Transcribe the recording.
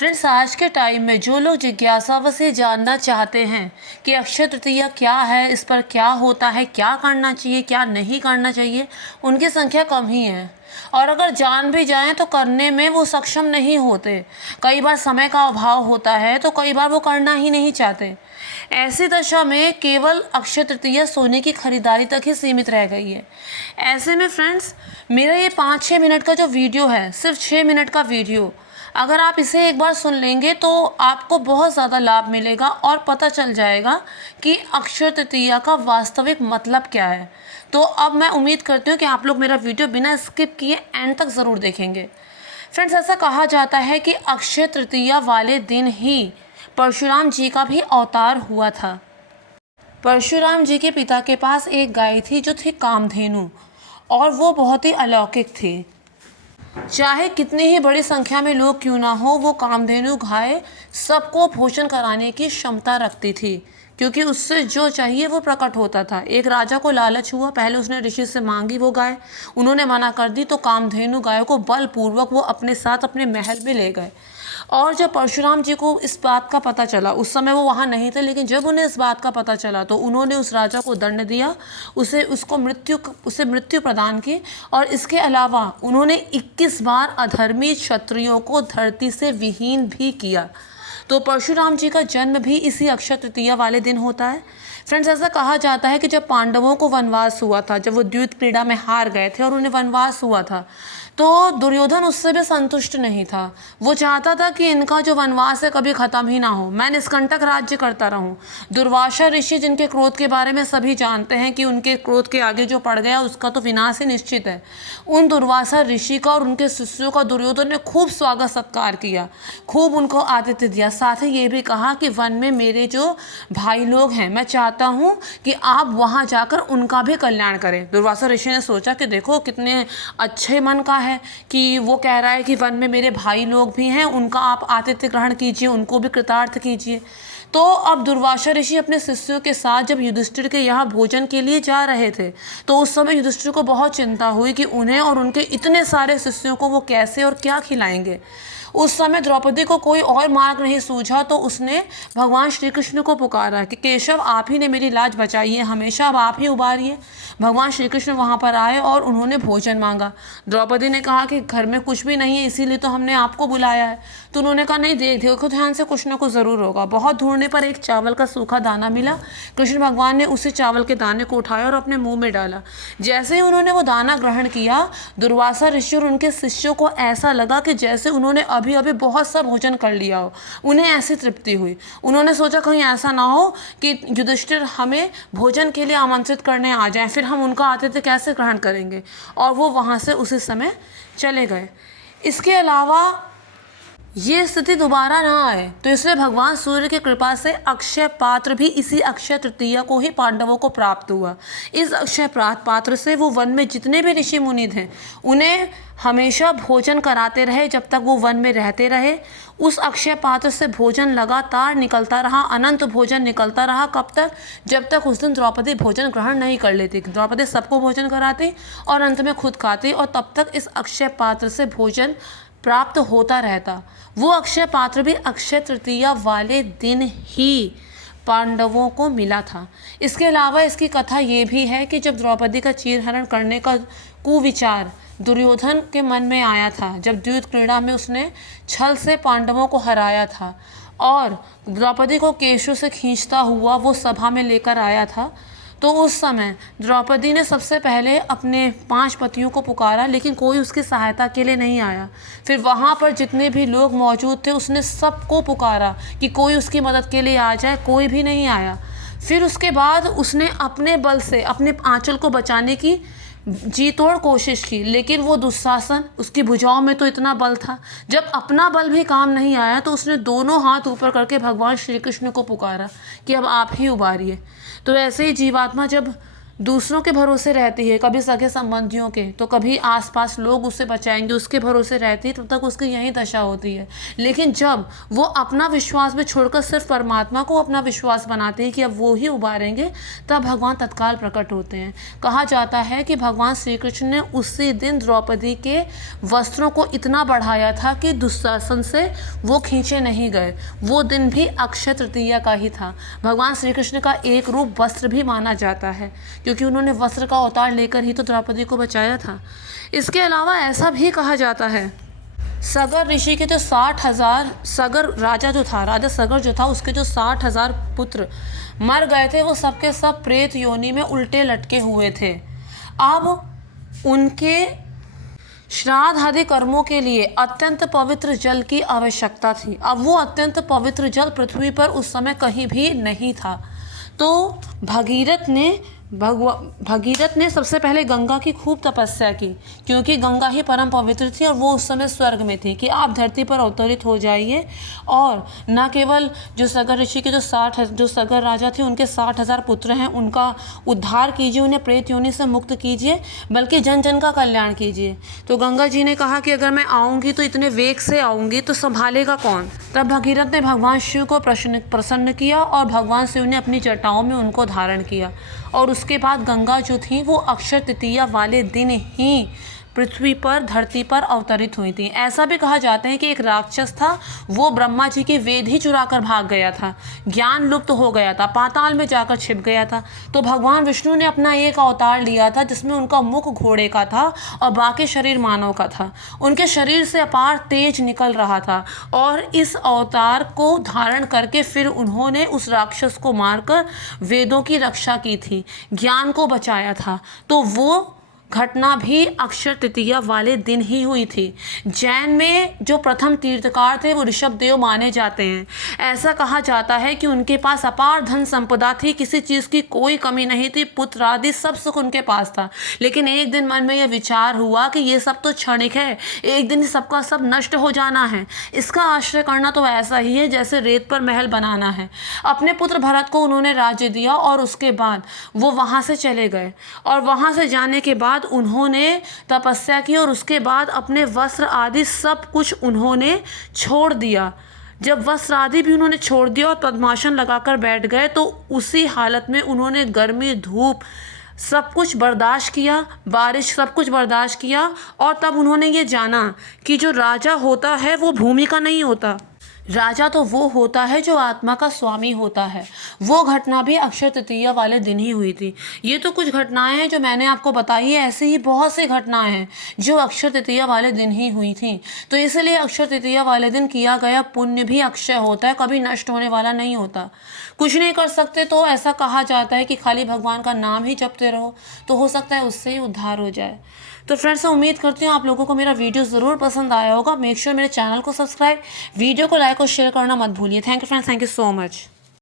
Friends, आज के time में जो लोग जिज्ञासावश ये जानना चाहते हैं कि अक्षय तृतीया क्या है, इस पर क्या होता है, क्या करना चाहिए, क्या नहीं करना चाहिए, उनकी संख्या कम ही है। और अगर जान भी जाएं तो करने में वो सक्षम नहीं होते। कई बार समय का अभाव होता है तो कई बार वो करना ही नहीं चाहते। ऐसी दशा में केवल अक्षय तृतीया सोने की खरीदारी तक ही सीमित रह गई है। ऐसे में फ्रेंड्स, मेरा ये 5-6 मिनट का जो वीडियो है, सिर्फ 6 मिनट का वीडियो, अगर आप इसे एक बार सुन लेंगे तो आपको बहुत ज़्यादा लाभ मिलेगा और पता चल जाएगा कि अक्षय तृतीया का वास्तविक मतलब क्या है। तो अब मैं उम्मीद करती हूँ कि आप लोग मेरा वीडियो बिना स्किप किए एंड तक ज़रूर देखेंगे। फ्रेंड्स, ऐसा कहा जाता है कि अक्षय तृतीया वाले दिन ही परशुराम जी का भी अवतार हुआ था। परशुराम जी के पिता के पास एक गाय थी जो थी कामधेनु, और वो बहुत ही अलौकिक थी। चाहे कितनी ही बड़ी संख्या में लोग क्यों ना हो, वो कामधेनु गाय सबको भोजन कराने की क्षमता रखती थी, क्योंकि उससे जो चाहिए वो प्रकट होता था। एक राजा को लालच हुआ, पहले उसने ऋषि से मांगी वो गाय, उन्होंने मना कर दी, तो कामधेनु गाय को बलपूर्वक वो अपने साथ अपने महल में ले गए। और जब परशुराम जी को इस बात का पता चला, उस समय वो वहाँ नहीं थे, लेकिन जब उन्हें इस बात का पता चला तो उन्होंने उस राजा को दंड दिया, उसे मृत्यु प्रदान की। और इसके अलावा उन्होंने 21 बार अधर्मी क्षत्रियों को धरती से विहीन भी किया। तो परशुराम जी का जन्म भी इसी अक्षय तृतीया वाले दिन होता है। फ्रेंड्स, ऐसा कहा जाता है कि जब पांडवों को वनवास हुआ था, जब वो द्यूत क्रीड़ा में हार गए थे और उन्हें वनवास हुआ था, तो दुर्योधन उससे भी संतुष्ट नहीं था। वो चाहता था कि इनका जो वनवास है कभी ख़त्म ही ना हो, मैं निष्कंटक राज्य करता रहूं। दुर्वासा ऋषि, जिनके क्रोध के बारे में सभी जानते हैं कि उनके क्रोध के आगे जो पड़ गया उसका तो विनाश ही निश्चित है, उन दुर्वासा ऋषि का और उनके शिष्यों का दुर्योधन ने खूब स्वागत सत्कार किया, खूब उनको आतिथ्य दिया। साथ ही ये भी कहा कि वन में मेरे जो भाई लोग हैं, मैं चाहता हूँ कि आप वहाँ जाकर उनका भी कल्याण करें। दुर्वासा ऋषि ने सोचा कि देखो कितने अच्छे मन का है कि वो कह रहा है कि वन में मेरे भाई लोग भी हैं, उनका आप आतिथ्य ग्रहण कीजिए, उनको भी कृतार्थ कीजिए। तो अब दुर्वासा ऋषि अपने शिष्यों के साथ जब युधिष्ठिर के यहाँ भोजन के लिए जा रहे थे, तो उस समय युधिष्ठिर को बहुत चिंता हुई कि उन्हें और उनके इतने सारे शिष्यों को वो कैसे और क्या खिलाएंगे। उस समय द्रौपदी को कोई और मार्ग नहीं सूझा, तो उसने भगवान श्री कृष्ण को पुकारा कि केशव, आप ही ने मेरी लाज बचाई है, हमेशा अब आप ही उबारिए। भगवान श्री कृष्ण वहाँ पर आए और उन्होंने भोजन मांगा। द्रौपदी ने कहा कि घर में कुछ भी नहीं है, इसीलिए तो हमने आपको बुलाया है। तो उन्होंने कहा नहीं, देखो ध्यान से, कुछ ना कुछ ज़रूर होगा। बहुत ढूंढने पर एक चावल का सूखा दाना मिला। कृष्ण भगवान ने उसी चावल के दाने को उठाया और अपने मुंह में डाला। जैसे ही उन्होंने वो दाना ग्रहण किया, दुर्वासा ऋषि और उनके शिष्यों को ऐसा लगा कि जैसे उन्होंने अभी अभी बहुत सा भोजन कर लिया हो। उन्हें ऐसी तृप्ति हुई। उन्होंने सोचा कहीं ऐसा ना हो कि युधिष्ठिर हमें भोजन के लिए आमंत्रित करने आ जाएं, फिर हम उनका आतिथ्य कैसे ग्रहण करेंगे। और वो वहाँ से उसी समय चले गए। इसके अलावा ये स्थिति दोबारा ना आए, तो इसलिए भगवान सूर्य की कृपा से अक्षय पात्र भी इसी अक्षय तृतीया को ही पांडवों को प्राप्त हुआ। इस अक्षय पात्र से वो वन में जितने भी ऋषि मुनि थे, उन्हें हमेशा भोजन कराते रहे जब तक वो वन में रहते रहे। उस अक्षय पात्र से भोजन लगातार निकलता रहा, अनंत भोजन निकलता रहा। कब तक? जब तक उस दिन द्रौपदी भोजन ग्रहण नहीं कर लेती। द्रौपदी सबको भोजन कराती और अंत में खुद खाती, और तब तक इस अक्षय पात्र से भोजन प्राप्त होता रहता। वो अक्षय पात्र भी अक्षय तृतीया वाले दिन ही पांडवों को मिला था। इसके अलावा इसकी कथा ये भी है कि जब द्रौपदी का चीरहरण करने का कुविचार दुर्योधन के मन में आया था, जब द्यूत क्रीड़ा में उसने छल से पांडवों को हराया था और द्रौपदी को केशों से खींचता हुआ वो सभा में लेकर आया था, तो उस समय द्रौपदी ने सबसे पहले अपने 5 पतियों को पुकारा, लेकिन कोई उसकी सहायता के लिए नहीं आया। फिर वहाँ पर जितने भी लोग मौजूद थे, उसने सबको पुकारा कि कोई उसकी मदद के लिए आ जाए, कोई भी नहीं आया। फिर उसके बाद उसने अपने बल से अपने आंचल को बचाने की जी तोड़ कोशिश की, लेकिन वो दुशासन, उसकी भुजाओं में तो इतना बल था। जब अपना बल भी काम नहीं आया तो उसने दोनों हाथ ऊपर करके भगवान श्री कृष्ण को पुकारा कि अब आप ही उबारिए। तो ऐसे ही जीवात्मा जब दूसरों के भरोसे रहती है, कभी सगे संबंधियों के, तो कभी आसपास लोग उसे बचाएंगे, उसके भरोसे रहती है, तब तक उसकी यही दशा होती है। लेकिन जब वो अपना विश्वास भी छोड़कर सिर्फ परमात्मा को अपना विश्वास बनाती है कि अब वो ही उबारेंगे, तब भगवान तत्काल प्रकट होते हैं। कहा जाता है कि भगवान श्री कृष्ण ने उसी दिन द्रौपदी के वस्त्रों को इतना बढ़ाया था कि दुशासन से वो खींचे नहीं गए। वो दिन भी अक्षय तृतीया का ही था। भगवान श्री कृष्ण का एक रूप वस्त्र भी माना जाता है, क्योंकि उन्होंने वस्त्र का अवतार लेकर ही तो द्रौपदी को बचाया था। इसके अलावा ऐसा भी कहा जाता है, सगर ऋषि के जो 60,000 सगर राजा जो था, राजा सगर जो था, उसके जो 60,000 पुत्र मर गए थे, वो सबके सब प्रेत योनि में उल्टे लटके हुए थे। अब उनके श्राद्ध आदि कर्मों के लिए अत्यंत पवित्र जल की आवश्यकता थी। अब वो अत्यंत पवित्र जल पृथ्वी पर उस समय कहीं भी नहीं था। तो भगीरथ ने सबसे पहले गंगा की खूब तपस्या की, क्योंकि गंगा ही परम पवित्र थी और वो उस समय स्वर्ग में थी कि आप धरती पर अवतरित हो जाइए और न केवल जो सगर ऋषि के जो सगर राजा थे उनके 60,000 पुत्र हैं उनका उद्धार कीजिए, उन्हें प्रेत योनि से मुक्त कीजिए, बल्कि जन जन का कल्याण कीजिए। तो गंगा जी ने कहा कि अगर मैं आऊँगी तो इतने वेग से आऊँगी तो संभालेगा कौन। तब भगीरथ ने भगवान शिव को प्रसन्न किया और भगवान शिव ने अपनी जटाओं में उनको धारण किया। और उसके बाद गंगा जो थी वो अक्षय तृतीया वाले दिन ही पृथ्वी पर, धरती पर अवतरित हुई थी। ऐसा भी कहा जाता है कि एक राक्षस था, वो ब्रह्मा जी के वेद ही चुरा कर भाग गया था, ज्ञान लुप्त हो गया था, पाताल में जाकर छिप गया था। तो भगवान विष्णु ने अपना एक अवतार लिया था जिसमें उनका मुख घोड़े का था और बाकी शरीर मानव का था। उनके शरीर से अपार तेज निकल रहा था और इस अवतार को धारण करके फिर उन्होंने उस राक्षस को मारकर वेदों की रक्षा की थी, ज्ञान को बचाया था। तो वो घटना भी अक्षय तृतीया वाले दिन ही हुई थी। जैन में जो प्रथम तीर्थकार थे वो ऋषभ देव माने जाते हैं। ऐसा कहा जाता है कि उनके पास अपार धन संपदा थी, किसी चीज़ की कोई कमी नहीं थी, पुत्र आदि सब सुख उनके पास था। लेकिन एक दिन मन में यह विचार हुआ कि ये सब तो क्षणिक है, एक दिन सबका सब नष्ट हो जाना है। इसका आश्रय करना तो ऐसा ही है जैसे रेत पर महल बनाना है। अपने पुत्र भरत को उन्होंने राज्य दिया और उसके बाद वो वहाँ से चले गए और वहाँ से जाने के बाद उन्होंने तपस्या की और उसके बाद अपने वस्त्र आदि सब कुछ उन्होंने छोड़ दिया। जब वस्त्र आदि भी उन्होंने छोड़ दिया और पद्मासन लगाकर बैठ गए तो उसी हालत में उन्होंने गर्मी, धूप सब कुछ बर्दाश्त किया, बारिश सब कुछ बर्दाश्त किया और तब उन्होंने ये जाना कि जो राजा होता है वो भूमि का नहीं होता, राजा तो वो होता है जो आत्मा का स्वामी होता है। वो घटना भी अक्षय तृतीया वाले दिन ही हुई थी। ये तो कुछ घटनाएं हैं जो मैंने आपको बताई है, ऐसे ही बहुत सी घटनाएं हैं जो अक्षय तृतीया वाले दिन ही हुई थी। तो इसलिए अक्षय तृतीया वाले दिन किया गया पुण्य भी अक्षय होता है, कभी नष्ट होने वाला नहीं होता। कुछ नहीं कर सकते तो ऐसा कहा जाता है कि खाली भगवान का नाम ही जपते रहो, तो हो सकता है उससे ही उद्धार हो जाए। तो फ्रेंड्स, मैं उम्मीद करती हूँ आप लोगों को मेरा वीडियो ज़रूर पसंद आया होगा। मेक श्योर मेरे चैनल को सब्सक्राइब, वीडियो को लाइक और शेयर करना मत भूलिए। Thank you friends, thank you so much.